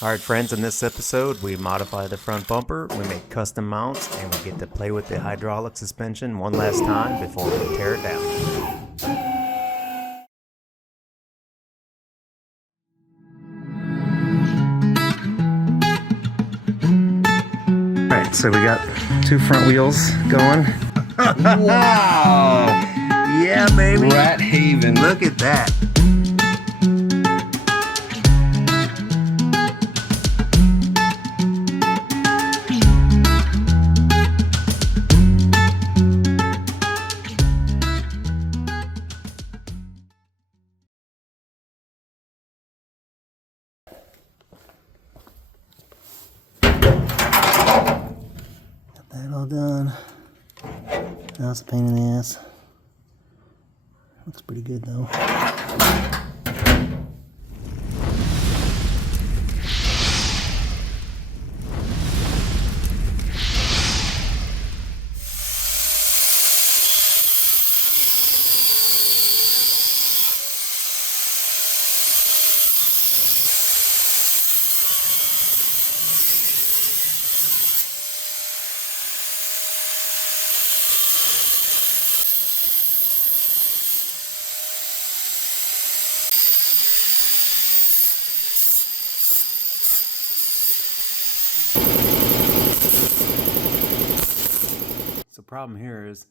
Alright friends, in this episode we modify the front bumper, we make custom mounts, and we get to play with the hydraulic suspension one last time before we tear it down. Alright, so we got two front wheels going. Wow! Yeah baby! Rat Haven. Look at that! That all done. Now it's a pain in the ass. Looks pretty good though. The problem here is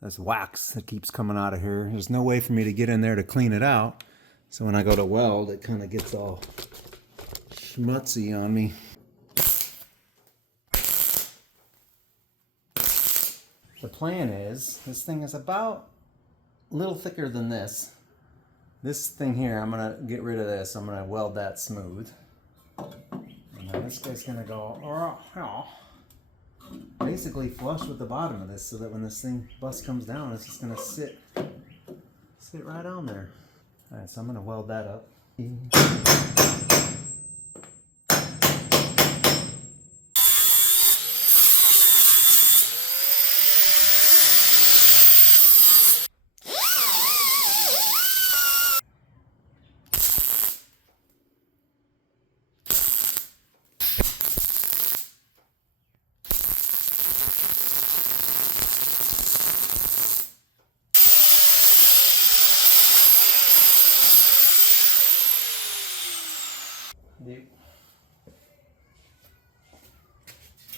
this wax that keeps coming out of here. There's no way for me to get in there to clean it out. So when I go to weld, it kind of gets all schmutzy on me. The plan is, this thing is about a little thicker than this. This thing here, I'm gonna get rid of this. I'm gonna weld that smooth. And then this guy's gonna go basically flush with the bottom of this, so that when this thing bust comes down, it's just gonna sit right on there. All right, so I'm gonna weld that up. Dude.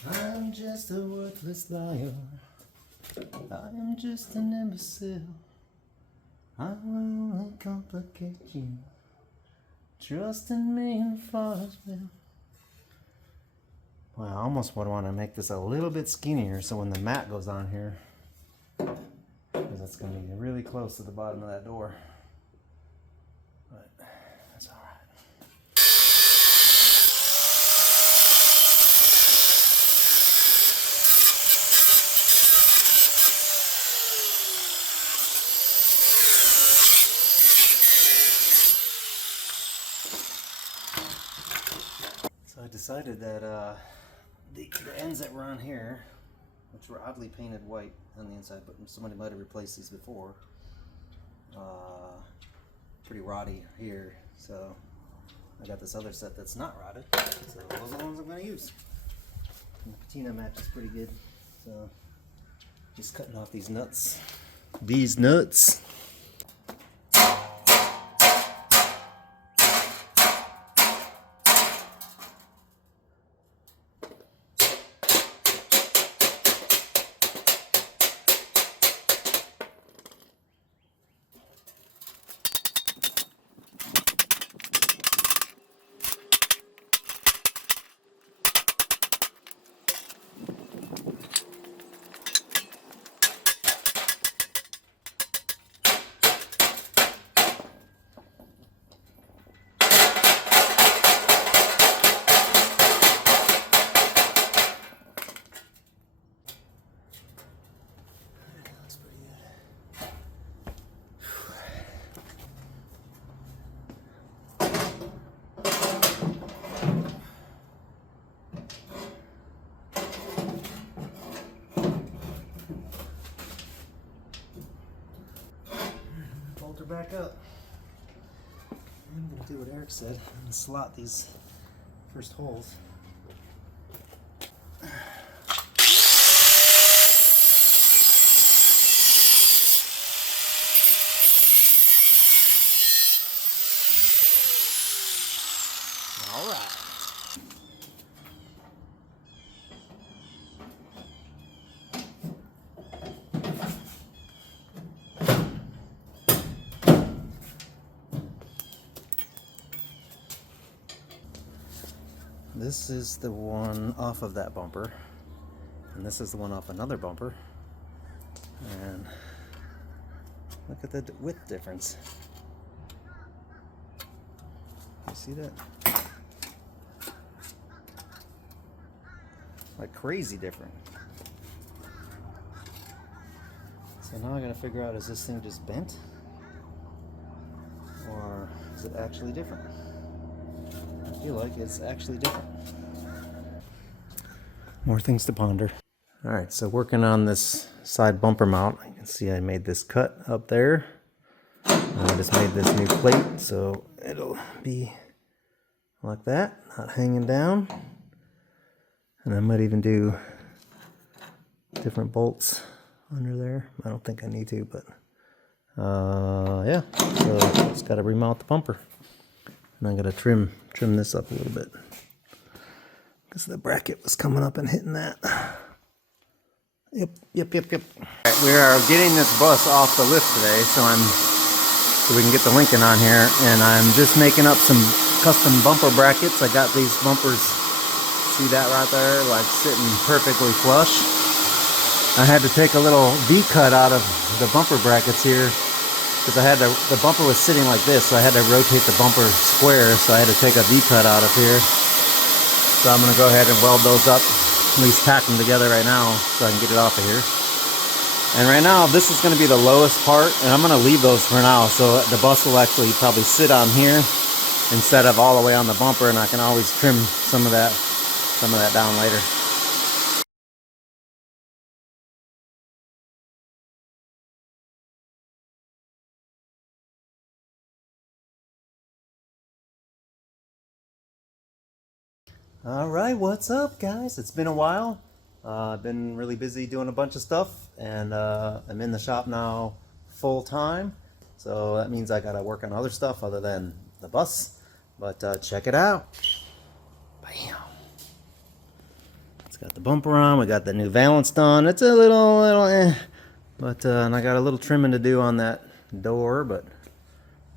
I'm just a worthless liar. I am just an imbecile. I will only complicate you. Trust in me and fars will. Well, I almost would want to make this a little bit skinnier so when the mat goes on here, because it's going to be really close to the bottom of that door. But that's all right. So I decided that the ends that were on here, which were oddly painted white on the inside, but somebody might have replaced these before, pretty rotty here, so I got this other set that's not rotted, so those are the ones I'm going to use. And the patina matches pretty good, so just cutting off these nuts. These nuts! back up. I'm going to do what Eric said and slot these first holes. All right. This is the one off of that bumper, and this is the one off another bumper. And look at the width difference. You see that? Like crazy different. So now I gotta figure out, is this thing just bent? Or is it actually different? I feel like it's actually different. More things to ponder. Alright, so working on this side bumper mount, you can see I made this cut up there. I just made this new plate, so it'll be like that, not hanging down. And I might even do different bolts under there. I don't think I need to, but yeah. So just gotta remount the bumper. And I gotta trim this up a little bit, because the bracket was coming up and hitting that. Yep. Right, we are getting this bus off the lift today, so we can get the Lincoln on here, and I'm just making up some custom bumper brackets. I got these bumpers, see that right there, like sitting perfectly flush. I had to take a little V-cut out of the bumper brackets here, because the bumper was sitting like this, so I had to rotate the bumper square, so I had to take a V-cut out of here. So I'm going to go ahead and weld those up, at least tack them together right now, so I can get it off of here. And right now, this is going to be the lowest part, and I'm going to leave those for now, so the bus will actually probably sit on here instead of all the way on the bumper, and I can always trim some of that down later. All right, what's up, guys? It's been a while. I've been really busy doing a bunch of stuff, and I'm in the shop now full time. So that means I gotta work on other stuff other than the bus. But check it out. Bam. It's got the bumper on. We got the new valance done. It's a little but and I got a little trimming to do on that door. But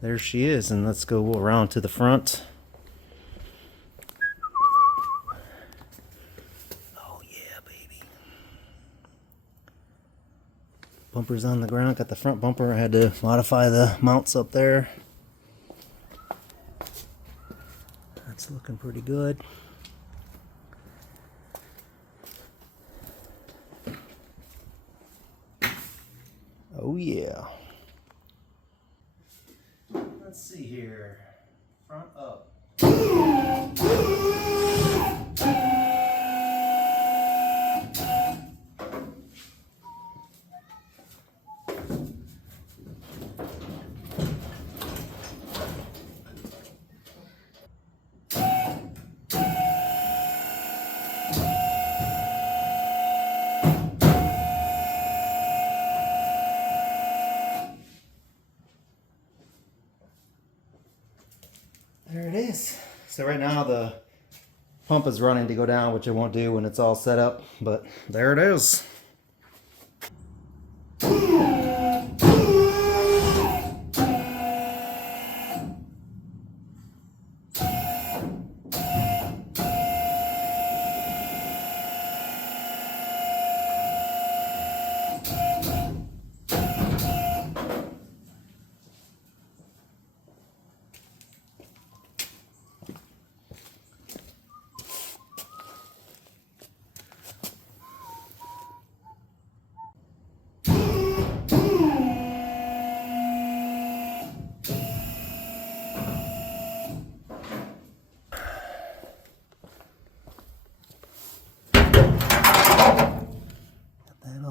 there she is, and let's go around to the front. Bumper's on the ground. Got the front bumper. I had to modify the mounts up there. That's looking pretty good. Oh yeah. Let's see here. Front up. There it is. So right now the pump is running to go down, which it won't do when it's all set up, but there it is.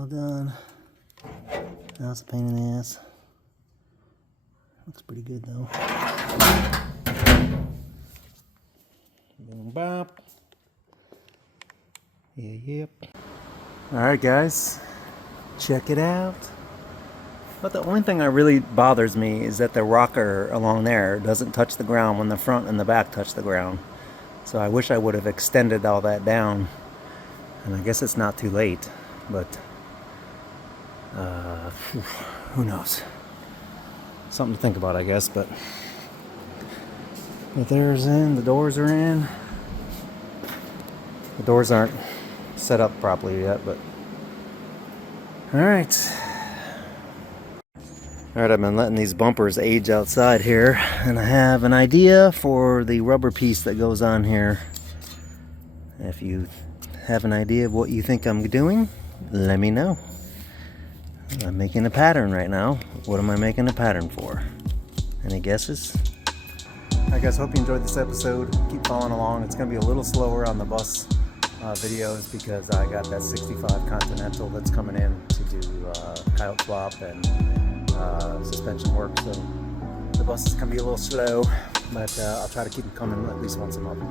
Done. That was a pain in the ass. Looks pretty good though. Been Bop. Yep. Alright guys, check it out. But the only thing that really bothers me is that the rocker along there doesn't touch the ground when the front and the back touch the ground. So I wish I would have extended all that down. And I guess it's not too late, but who knows? Something to think about, I guess. But there's in, the doors are in. The doors aren't set up properly yet, but alright. Alright, I've been letting these bumpers age outside here, and I have an idea for the rubber piece that goes on here. If you have an idea of what you think I'm doing, let me know. I'm making a pattern right now. What am I making a pattern for? Any guesses? Alright guys, hope you enjoyed this episode. Keep following along. It's going to be a little slower on the bus videos because I got that 65 Continental that's coming in to do Coyote swap and suspension work, so the bus is going to be a little slow, but I'll try to keep them coming at least once a month.